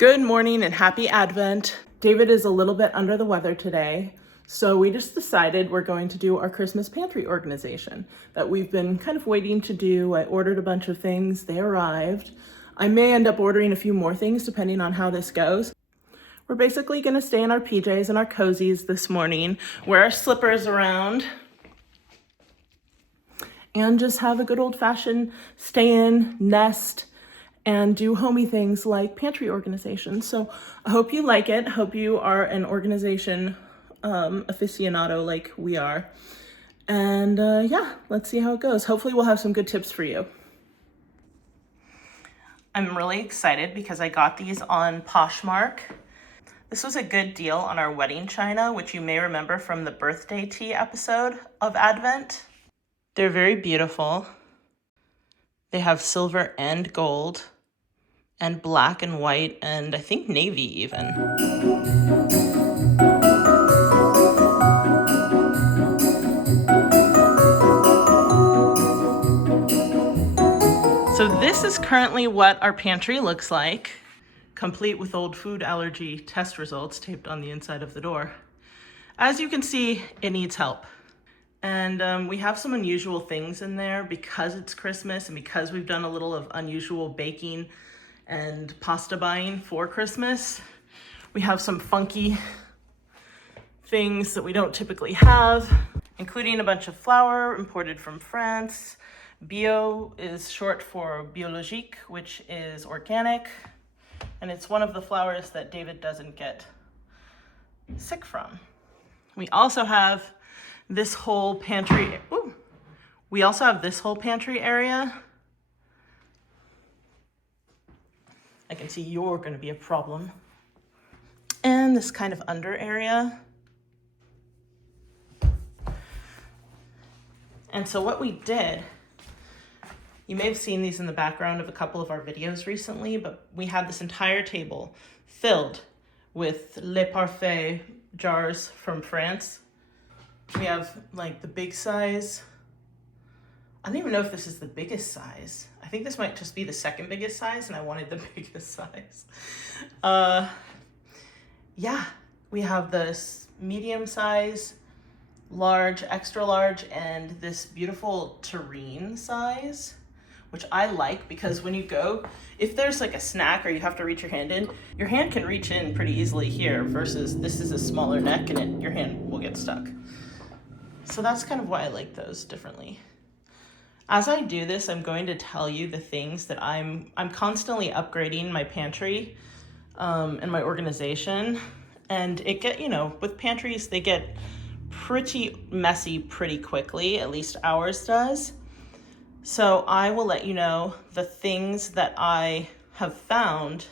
Good morning and happy Advent. David is a little bit under the weather today, so we just decided we're going to do our Christmas pantry organization that we've been kind of waiting to do. I ordered a bunch of things, they arrived. I may end up ordering a few more things depending on how this goes. We're basically gonna stay in our PJs and our cozies this morning, wear our slippers around, and just have a good old-fashioned stay in, nest, and do homey things like pantry organization. So I hope you like it. Hope you are an organization aficionado like we are. And yeah, let's see how it goes. Hopefully we'll have some good tips for you. I'm really excited because I got these on Poshmark. This was a good deal on our wedding china, which you may remember from the birthday tea episode of Advent. They're very beautiful. They have silver and gold, and black and white, and I think navy even. So this is currently what our pantry looks like, complete with old food allergy test results taped on the inside of the door. As you can see, it needs help. And we have some unusual things in there because it's Christmas and because we've done a little of unusual baking and pasta buying for Christmas. We have some funky things that we don't typically have, including a bunch of flour imported from France. Bio is short for biologique, which is organic, and it's one of the flours that David doesn't get sick from. We also have this whole pantry. We also have this whole pantry area. I can see you're going to be a problem. And this kind of under area. And so what we did, you may have seen these in the background of a couple of our videos recently, but we had this entire table filled with Le Parfait jars from France. We have like the big size. I don't even know if this is the biggest size. I think this might just be the second biggest size, and I wanted the biggest size. Yeah, we have this medium size, large, extra large, and this beautiful terrine size, which I like because when you go, if there's like a snack or you have to reach your hand in, your hand can reach in pretty easily here versus this is a smaller neck and your hand will get stuck. So that's kind of why I like those differently. As I do this, I'm going to tell you the things that I'm constantly upgrading my pantry and my organization. And it with pantries, they get pretty messy pretty quickly, at least ours does. So I will let you know the things that I have found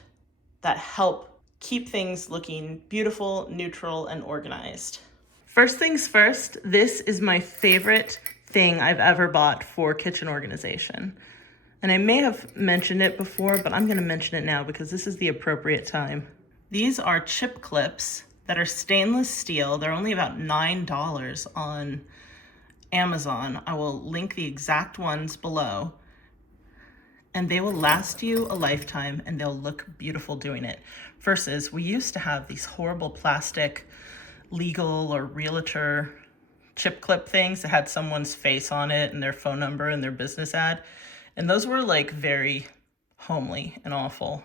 that help keep things looking beautiful, neutral, and organized. First things first, this is my favorite thing I've ever bought for kitchen organization. And I may have mentioned it before, but I'm going to mention it now because this is the appropriate time. These are chip clips that are stainless steel. They're only about $9 on Amazon. I will link the exact ones below. And they will last you a lifetime and they'll look beautiful doing it. Versus we used to have these horrible plastic legal or realtor chip clip things that had someone's face on it and their phone number and their business ad. And those were like very homely and awful.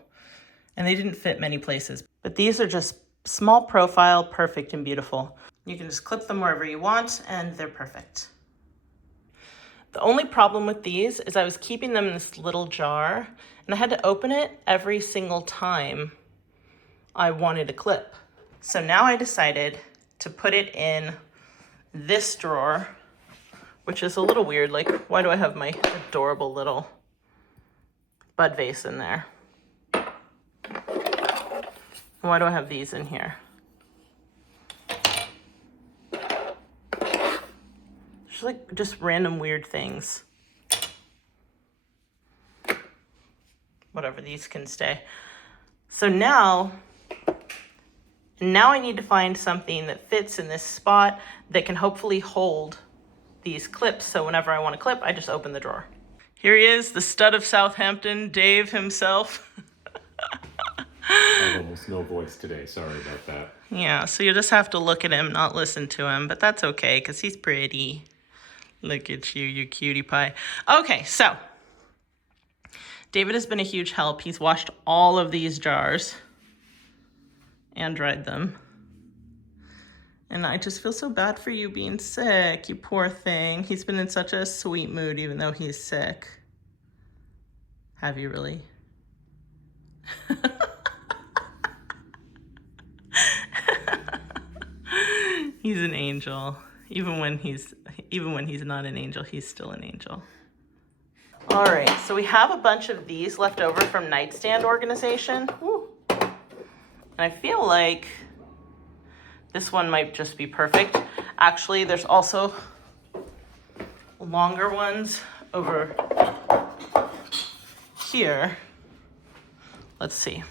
And they didn't fit many places. But these are just small profile, perfect and beautiful. You can just clip them wherever you want and they're perfect. The only problem with these is I was keeping them in this little jar and I had to open it every single time I wanted a clip. So now I decided to put it in this drawer, which is a little weird. Like, why do I have my adorable little bud vase in there? Why do I have these in here? Just random weird things. Whatever, these can stay. So now I need to find something that fits in this spot that can hopefully hold these clips. So whenever I want to clip, I just open the drawer. Here he is, the stud of Southampton, Dave himself. I have almost no voice today. Sorry about that. Yeah, so you just have to look at him, not listen to him, but that's okay because he's pretty. Look at you, you cutie pie. Okay, so David has been a huge help. He's washed all of these jars and dried them. And I just feel so bad for you being sick, you poor thing. He's been in such a sweet mood even though he's sick. Have you really? He's an angel. Even when he's not an angel, he's still an angel. All right, so we have a bunch of these left over from nightstand organization. Woo. And I feel like this one might just be perfect. Actually, there's also longer ones over here. Let's see.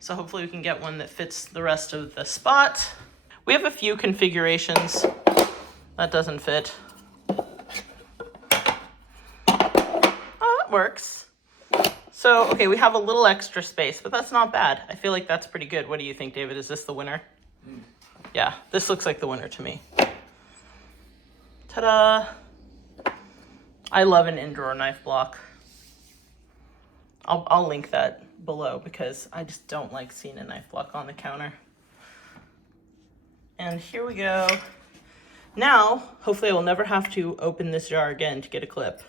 So hopefully we can get one that fits the rest of the spot. We have a few configurations that doesn't fit. Oh, it works. So, okay, we have a little extra space, but that's not bad. I feel like that's pretty good. What do you think, David? Is this the winner? Yeah, this looks like the winner to me. Ta-da! I love an indoor knife block. I'll link that below because I just don't like seeing a knife block on the counter. And here we go. Now, hopefully I will never have to open this jar again to get a clip.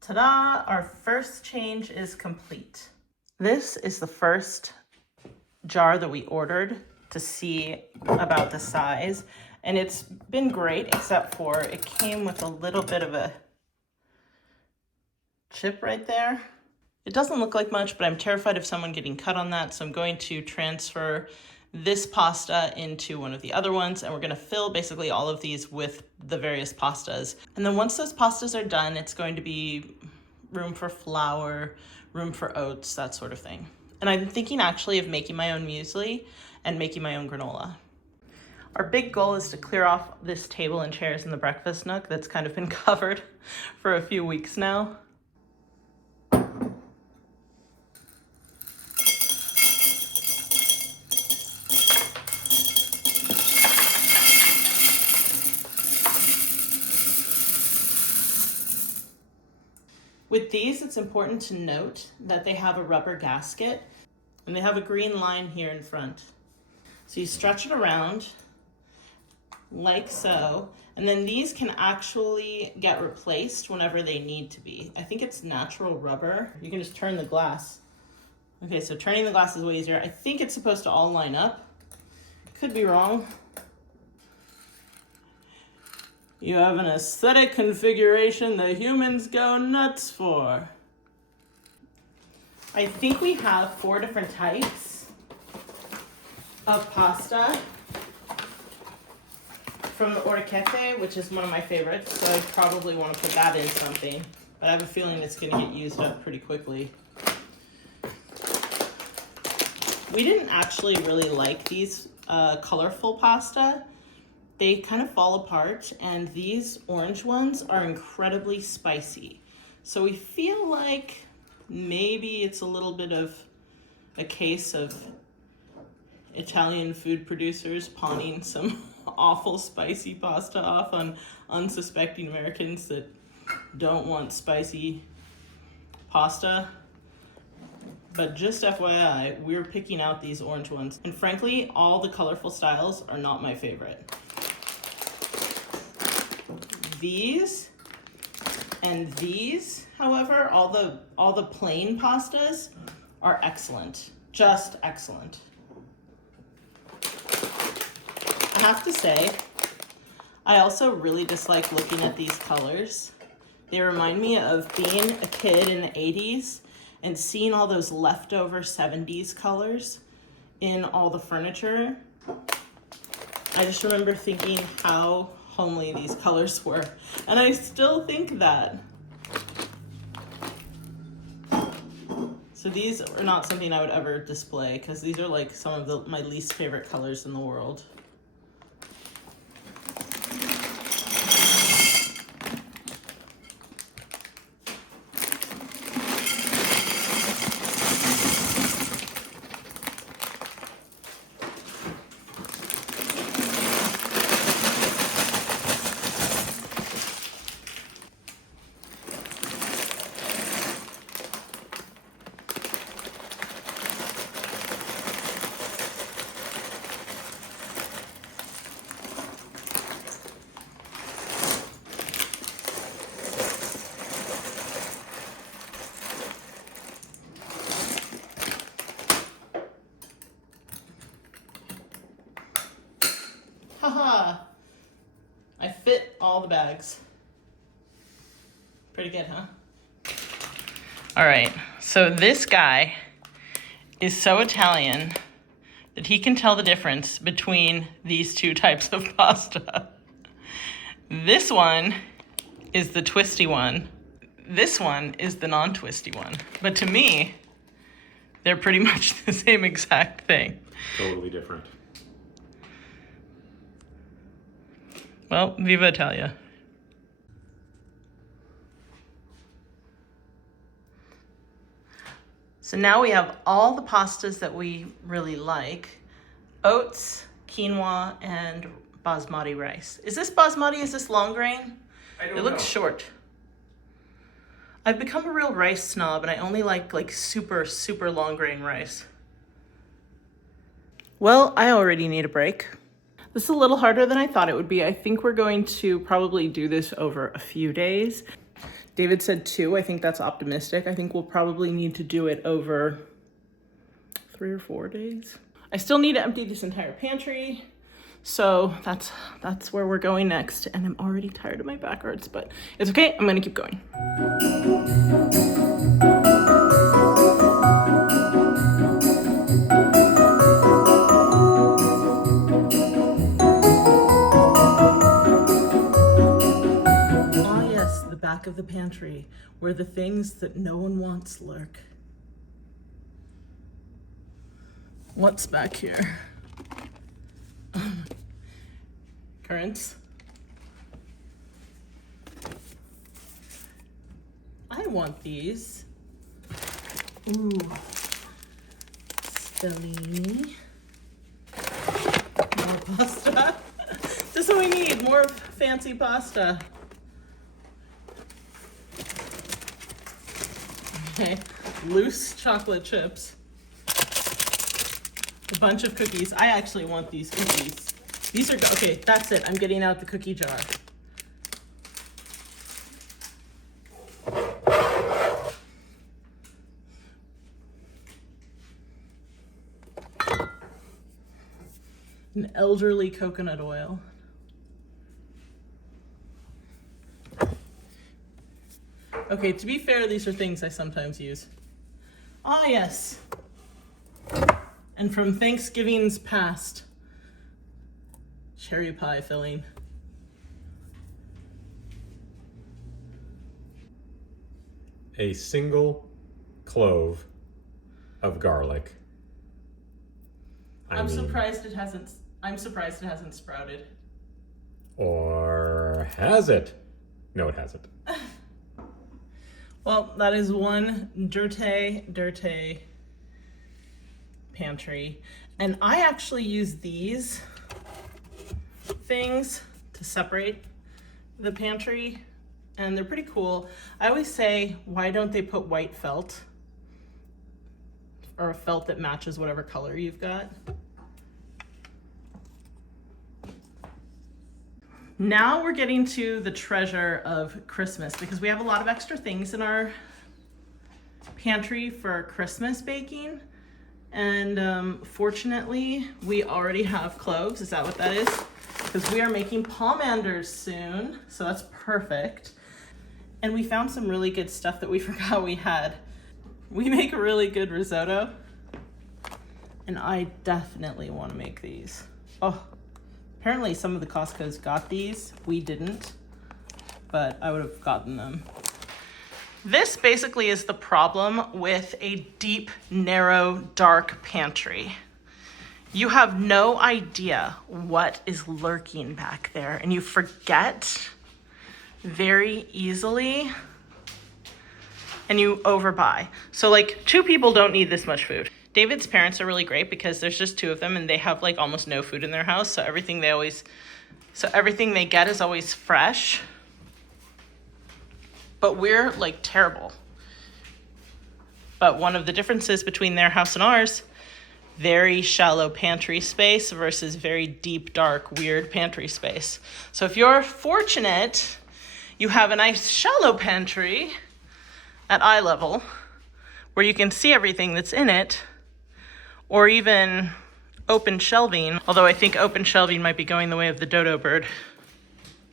Ta-da! Our first change is complete. This is the first jar that we ordered to see about the size. And it's been great, except for it came with a little bit of a chip right there. It doesn't look like much, but I'm terrified of someone getting cut on that. So I'm going to transfer this pasta into one of the other ones, and we're gonna fill basically all of these with the various pastas. And then once those pastas are done, it's going to be room for flour, room for oats, that sort of thing. And I'm thinking actually of making my own muesli and making my own granola. Our big goal is to clear off this table and chairs in the breakfast nook that's kind of been covered for a few weeks now. With these, it's important to note that they have a rubber gasket and they have a green line here in front. So you stretch it around like so, and then these can actually get replaced whenever they need to be. I think it's natural rubber. You can just turn the glass. Okay, so turning the glass is way easier. I think it's supposed to all line up. Could be wrong. You have an aesthetic configuration that humans go nuts for. I think we have 4 different types of pasta from the Orchefe, which is one of my favorites, so I probably want to put that in something, but I have a feeling it's going to get used up pretty quickly. We didn't actually really like these colorful pasta. They kind of fall apart, and these orange ones are incredibly spicy. So we feel like maybe it's a little bit of a case of Italian food producers pawning some awful spicy pasta off on unsuspecting Americans that don't want spicy pasta. But just FYI, we're picking out these orange ones. And frankly, all the colorful styles are not my favorite. These and these, however, all the plain pastas are excellent, just excellent. I have to say, I also really dislike looking at these colors. They remind me of being a kid in the 80s and seeing all those leftover 70s colors in all the furniture. I just remember thinking how homely these colors were, and I still think that. So these are not something I would ever display because these are like some of my least favorite colors in the world. I fit all the bags. Pretty good, huh? All right, so this guy is so Italian that he can tell the difference between these two types of pasta. This one is the twisty one. This one is the non-twisty one. But to me, they're pretty much the same exact thing. Totally different. Well, Viva Italia. So now we have all the pastas that we really like. Oats, quinoa, and basmati rice. Is this basmati? Is this long grain? I don't know. It looks short. I've become a real rice snob and I only like super, super long grain rice. Well, I already need a break. This is a little harder than I thought it would be. I think we're going to probably do this over a few days. David said 2. I think that's optimistic. I think we'll probably need to do it over 3 or 4 days. I still need to empty this entire pantry. So that's where we're going next. And I'm already tired of my back hurts, but it's okay. I'm gonna keep going. Ah yes, the back of the pantry, where the things that no one wants lurk. What's back here? Currants. I want these. Ooh. Stellini. More pasta. This is what we need, more fancy pasta. Okay, loose chocolate chips. A bunch of cookies. I actually want these cookies. These are, okay, that's it. I'm getting out the cookie jar. An elderly coconut oil. Okay, to be fair, these are things I sometimes use. Ah, yes. And from Thanksgiving's past, cherry pie filling. A single clove of garlic. I'm surprised it hasn't sprouted. Or has it? No, it hasn't. Well, that is one dirty pantry. And I actually use these things to separate the pantry, and they're pretty cool. I always say, why don't they put white felt? Or a felt that matches whatever color you've got. Now we're getting to the treasure of Christmas, because we have a lot of extra things in our pantry for Christmas baking. And fortunately, we already have cloves. Is that what that is? Because we are making pomanders soon, so that's perfect. And we found some really good stuff that we forgot we had. We make a really good risotto, and I definitely want to make these. Oh. Apparently some of the Costco's got these. We didn't, but I would have gotten them. This basically is the problem with a deep, narrow, dark pantry. You have no idea what is lurking back there, and you forget very easily, and you overbuy. So like 2 people don't need this much food. David's parents are really great because there's just 2 of them and they have like almost no food in their house. So everything they get is always fresh. But we're like terrible. But one of the differences between their house and ours, very shallow pantry space versus very deep, dark, weird pantry space. So if you're fortunate, you have a nice shallow pantry at eye level where you can see everything that's in it. Or even open shelving, although I think open shelving might be going the way of the dodo bird.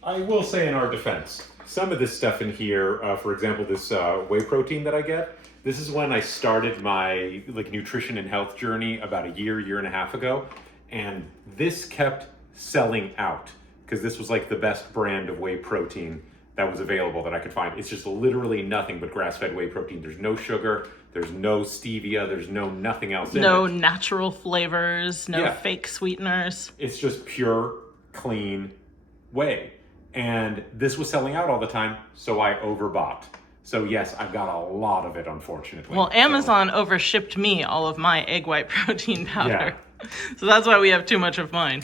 I will say in our defense, some of this stuff in here, for example, this whey protein that I get, this is when I started my nutrition and health journey about a year and a half ago, and this kept selling out because this was like the best brand of whey protein that was available that I could find. It's just literally nothing but grass-fed whey protein. There's no sugar, there's no stevia, there's nothing else in it. No natural flavors, no fake sweeteners. It's just pure, clean whey. And this was selling out all the time, so I overbought. So yes, I've got a lot of it, unfortunately. Well, Amazon overshipped me all of my egg white protein powder. Yeah. So that's why we have too much of mine.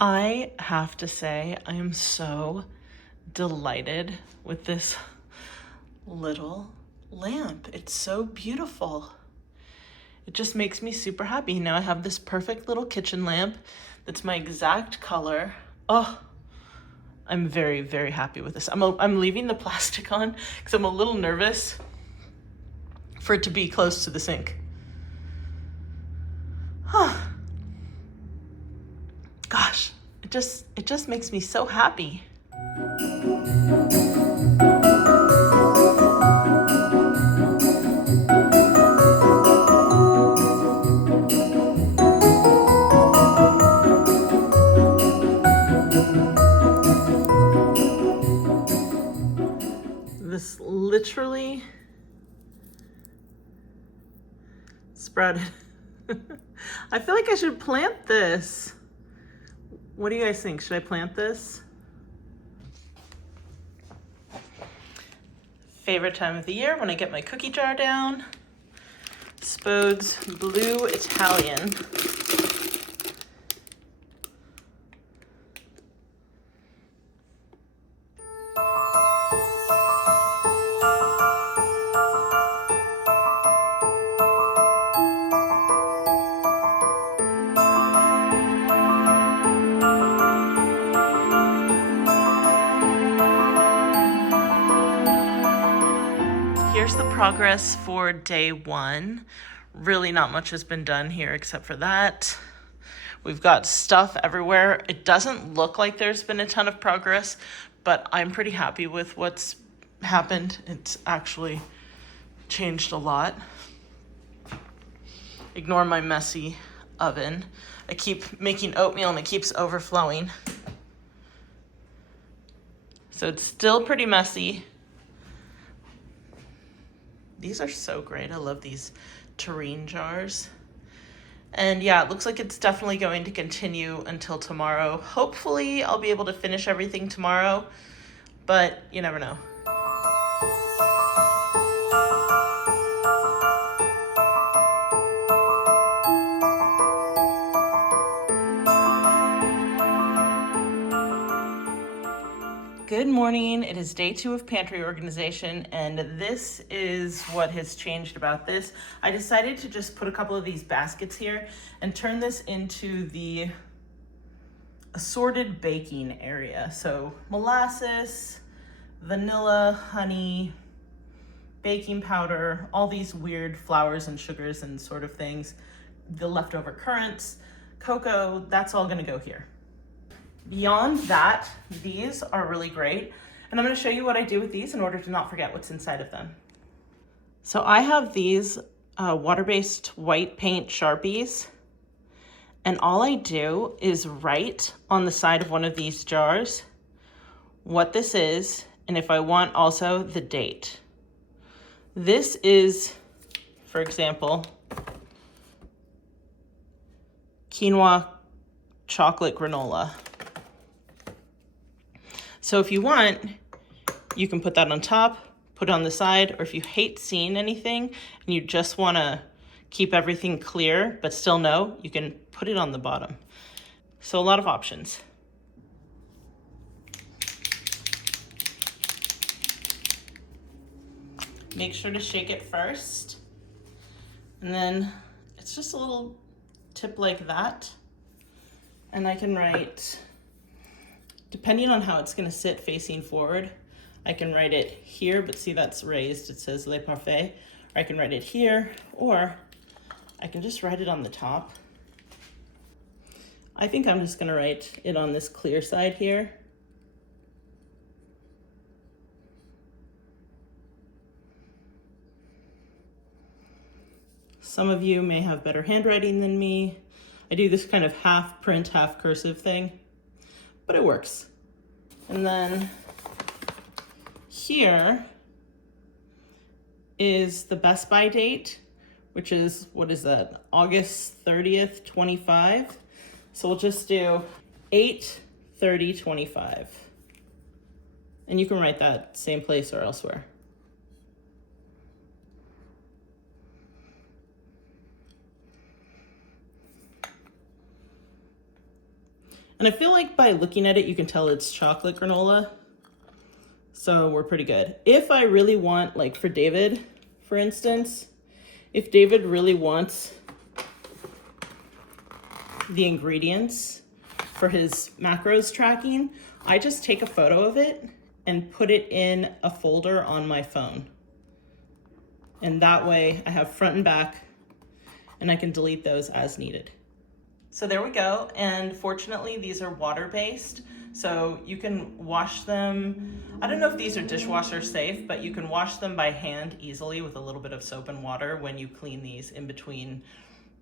I have to say, I am so delighted with this little lamp. It's so beautiful. It just makes me super happy. Now I have this perfect little kitchen lamp that's my exact color. Oh, I'm very, very happy with this. I'm leaving the plastic on because I'm a little nervous for it to be close to the sink. Huh. Gosh, it just makes me so happy. This literally sprouted. I feel like I should plant this. What do you guys think? Should I plant this? Favorite time of the year when I get my cookie jar down. Spode's Blue Italian. Here's the progress for day one. Really not much has been done here except for that. We've got stuff everywhere. It doesn't look like there's been a ton of progress, but I'm pretty happy with what's happened. It's actually changed a lot. Ignore my messy oven. I keep making oatmeal and it keeps overflowing. So it's still pretty messy. These are so great. I love these terrine jars. And yeah, it looks like it's definitely going to continue until tomorrow. Hopefully I'll be able to finish everything tomorrow, but you never know. Good morning. It is day 2 of pantry organization, and this is what has changed about this. I decided to just put a couple of these baskets here and turn this into the assorted baking area. So molasses, vanilla, honey, baking powder, all these weird flours and sugars and sort of things, the leftover currants, cocoa, that's all gonna go here. Beyond that, these are really great. And I'm gonna show you what I do with these in order to not forget what's inside of them. So I have these water-based white paint Sharpies. And all I do is write on the side of one of these jars what this is, and if I want also the date. This is, for example, quinoa chocolate granola. So if you want, you can put that on top, put it on the side, or if you hate seeing anything and you just want to keep everything clear but still know, you can put it on the bottom. So a lot of options. Make sure to shake it first. And then it's just a little tip like that. And I can write depending on how it's gonna sit facing forward, I can write it here, but see that's raised, it says Le Parfait, or I can write it here, or I can just write it on the top. I think I'm just gonna write it on this clear side here. Some of you may have better handwriting than me. I do this kind of half print, half cursive thing, but it works. And then here is the Best By date, which is, what is that? August 30th, 25. So we'll just do 8/30/25. And you can write that same place or elsewhere. And I feel like by looking at it, you can tell it's chocolate granola. So we're pretty good. If I really want, like for David, for instance, if David really wants the ingredients for his macros tracking, I just take a photo of it and put it in a folder on my phone. And that way I have front and back, and I can delete those as needed. So there we go. And fortunately, these are water-based, so you can wash them. I don't know if these are dishwasher safe, but you can wash them by hand easily with a little bit of soap and water when you clean these in between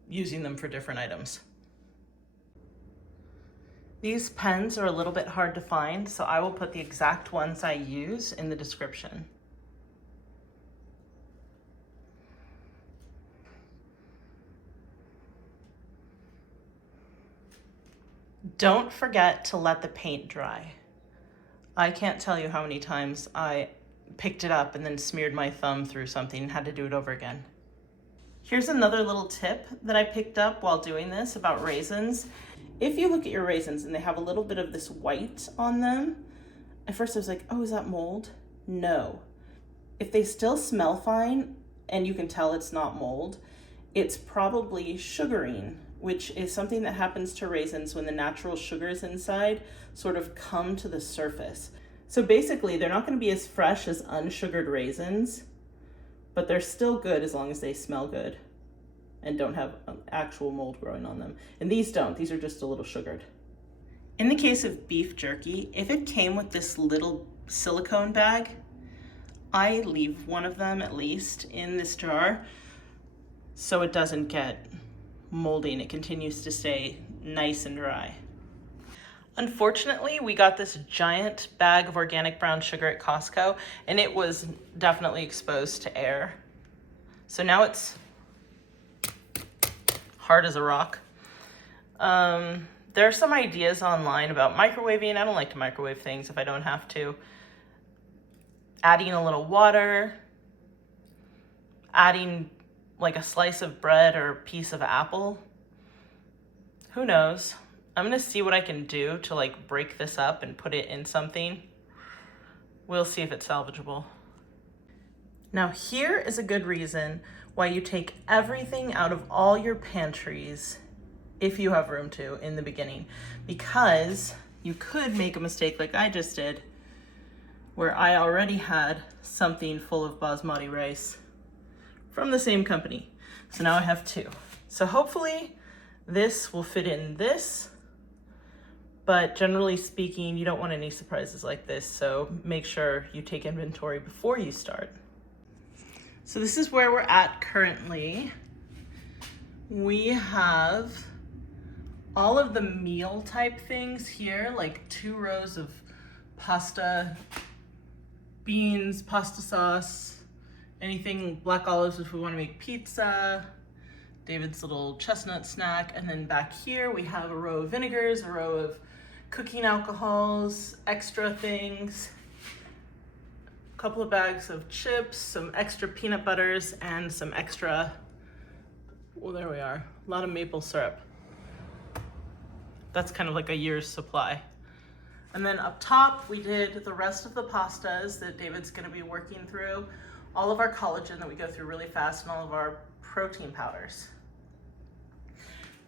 using them for different items. These pens are a little bit hard to find, so I will put the exact ones I use in the description. Don't forget to let the paint dry. I can't tell you how many times I picked it up and then smeared my thumb through something and had to do it over again. Here's another little tip that I picked up while doing this about raisins. If you look at your raisins and they have a little bit of this white on them, at first I was like, oh, is that mold? No. If they still smell fine and you can tell it's not mold, it's probably sugaring, which is something that happens to raisins when the natural sugars inside sort of come to the surface. So basically, they're not going to be as fresh as unsugared raisins, but they're still good as long as they smell good and don't have actual mold growing on them. And these don't, these are just a little sugared. In the case of beef jerky, if it came with this little silicone bag, I leave one of them at least in this jar so it doesn't get moldy and it continues to stay nice and dry. Unfortunately, we got this giant bag of organic brown sugar at Costco and it was definitely exposed to air. So now it's hard as a rock. There are some ideas online about microwaving. I don't like to microwave things if I don't have to. Adding a little water, adding like a slice of bread or a piece of apple. Who knows? I'm gonna see what I can do to like break this up and put it in something. We'll see if it's salvageable. Now here is a good reason why you take everything out of all your pantries, if you have room to, in the beginning, because you could make a mistake like I just did, where I already had something full of basmati rice from the same company. So now I have two. So hopefully this will fit in this, but generally speaking, you don't want any surprises like this, so make sure you take inventory before you start. So this is where we're at currently. We have all of the meal type things here, like 2 rows of pasta, beans, pasta sauce, anything, black olives if we want to make pizza, David's little chestnut snack, and then back here we have a row of vinegars, a row of cooking alcohols, extra things, a couple of bags of chips, some extra peanut butters, and some extra, well, there we are, a lot of maple syrup. That's kind of like a year's supply. And then up top, we did the rest of the pastas that David's gonna be working through, all of our collagen that we go through really fast, and all of our protein powders.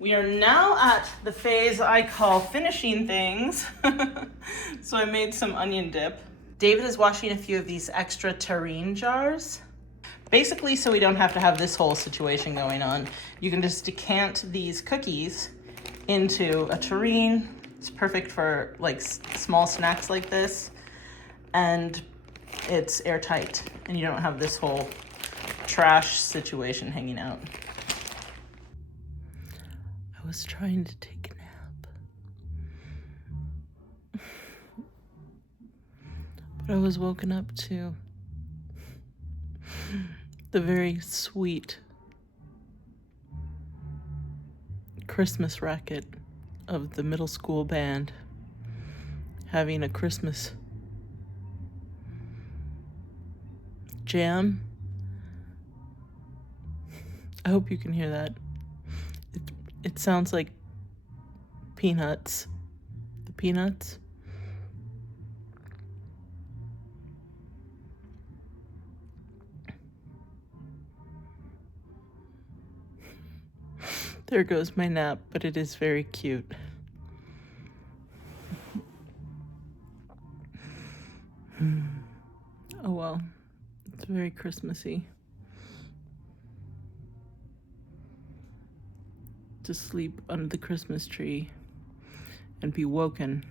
We are now at the phase I call finishing things. So I made some onion dip. David is washing a few of these extra terrine jars. Basically, so we don't have to have this whole situation going on, you can just decant these cookies into a terrine. It's perfect for like small snacks like this, and it's airtight, and you don't have this whole trash situation hanging out. I was trying to take a nap, but I was woken up to the very sweet Christmas racket of the middle school band having a Christmas jam. I hope you can hear that. It sounds like peanuts. The peanuts. There goes my nap, but it is very cute. Oh well, it's very Christmassy. To sleep under the Christmas tree and be woken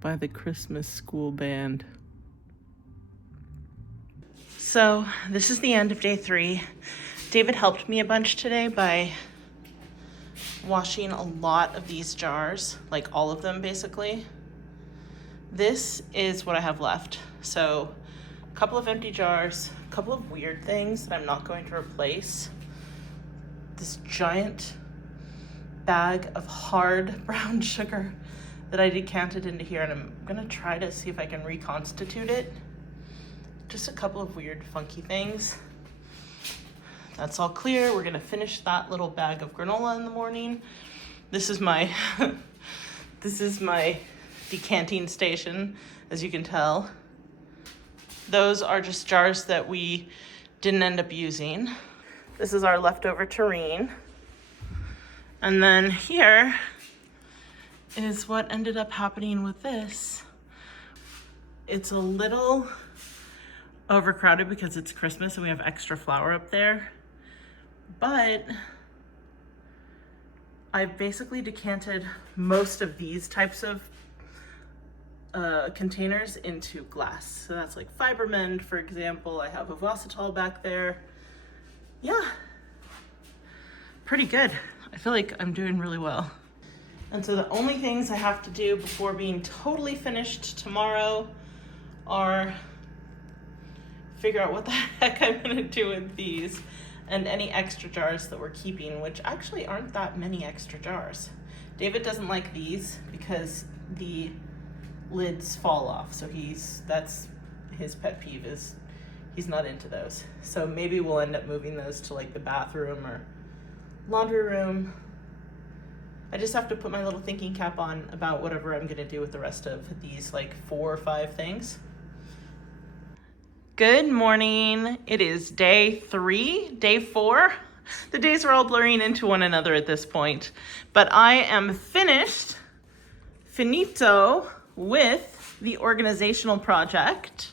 by the Christmas school band. So this is the end of day 3. David helped me a bunch today by washing a lot of these jars, like all of them basically. This is what I have left. So a couple of empty jars, a couple of weird things that I'm not going to replace. This giant bag of hard brown sugar that I decanted into here, and I'm gonna try to see if I can reconstitute it. Just a couple of weird, funky things. That's all clear. We're gonna finish that little bag of granola in the morning. This is my this is my decanting station, as you can tell. Those are just jars that we didn't end up using. This is our leftover terrine. And then here is what ended up happening with this. It's a little overcrowded because it's Christmas and we have extra flour up there. But I've basically decanted most of these types of containers into glass. So that's like Fibermend, for example. I have a Vossatol back there. Yeah, pretty good. I feel like I'm doing really well. And so the only things I have to do before being totally finished tomorrow are figure out what the heck I'm gonna do with these and any extra jars that we're keeping, which actually aren't that many extra jars. David doesn't like these because the lids fall off. So that's his pet peeve, is he's not into those. So maybe we'll end up moving those to like the bathroom or laundry room. I just have to put my little thinking cap on about whatever I'm gonna do with the rest of these like 4 or 5 things. Good morning. It is day 3, day 4. The days are all blurring into one another at this point, but I am finito with the organizational project.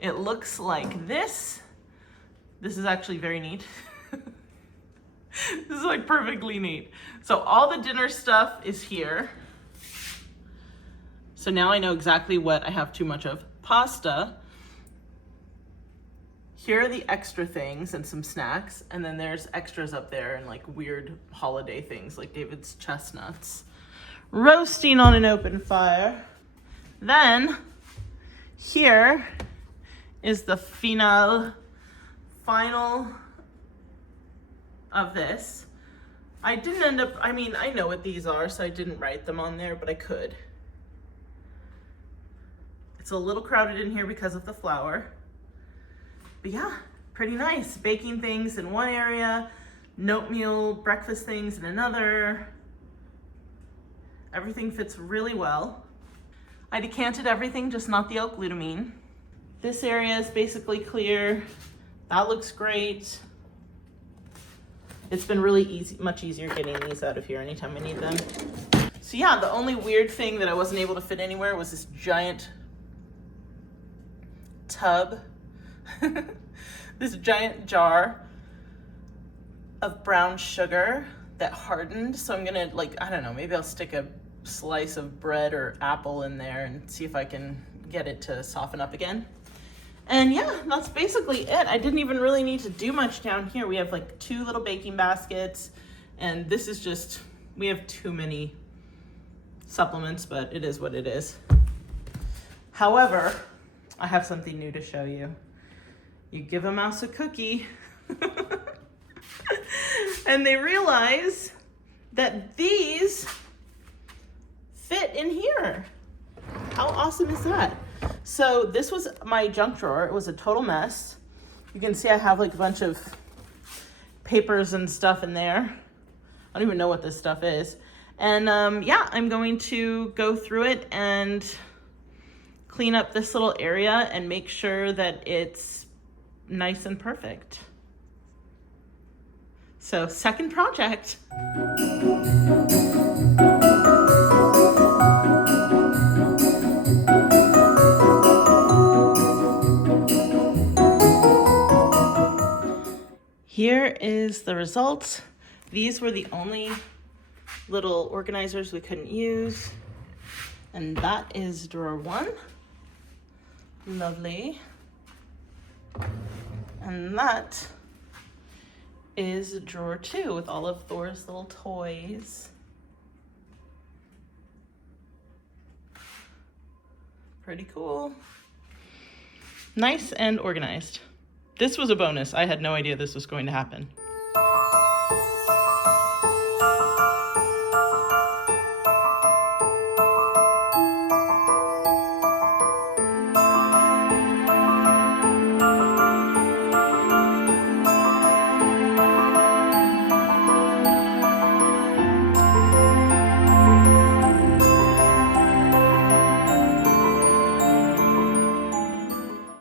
It looks like this. This is actually very neat. This is like perfectly neat. So all the dinner stuff is here. So now I know exactly what I have too much of. Pasta. Here are the extra things and some snacks. And then there's extras up there and like weird holiday things like David's chestnuts. Roasting on an open fire. Then here is the final of this. I didn't end up, I know what these are, so I didn't write them on there, but I could. It's a little crowded in here because of the flour. But yeah, pretty nice. Baking things in one area, oatmeal breakfast things in another. Everything fits really well. I decanted everything, just not the L-glutamine. This area is basically clear. That looks great. it's been really easy, much easier getting these out of here anytime I need them. So yeah, the only weird thing that I wasn't able to fit anywhere was this giant tub, this giant jar of brown sugar that hardened. So I'm gonna, like, I don't know, maybe I'll stick a slice of bread or apple in there and see if I can get it to soften up again. And yeah, that's basically it. I didn't even really need to do much down here. We have like 2 little baking baskets, and this is just, we have too many supplements, but it is what it is. However, I have something new to show you. You give a mouse a cookie and they realize that these fit in here. How awesome is that? So this was my junk drawer. It was a total mess. You can see I have like a bunch of papers and stuff in there. I don't even know what this stuff is. And yeah, I'm going to go through it and clean up this little area and make sure that it's nice and perfect. So, second project. Here is the result. These were the only little organizers we couldn't use. And that is drawer 1. Lovely. And that is drawer 2 with all of Thor's little toys. Pretty cool. Nice and organized. This was a bonus. I had no idea this was going to happen.